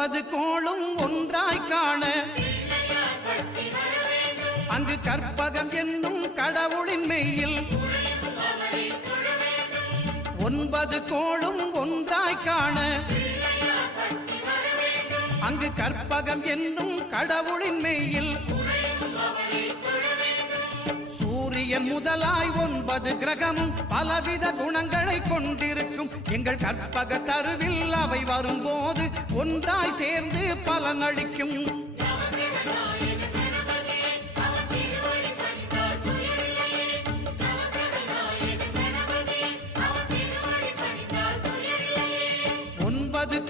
9 கோளும் ஒன்றாய் காண அங்கு கற்பகம் என்னும் கடவுளின் மெய்யில் 9 கோளும் ஒன்றாய் காண அங்கு கற்பகம் என்னும் கடவுளின் மெய்யில் சூரியன் முதலாய் 9 கிரகமும் பலவித குணங்களை கொண்டிருக்கும் எங்கள் கற்பக தருவில் அவை வரும்போது ஒன்றாய் சேர்ந்து பலனளிக்கும்.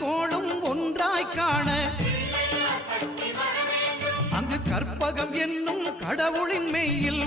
கோளும் ஒன்றாய் காண அங்கு கற்பகம் என்னும் கடவுளின் மெய்யில்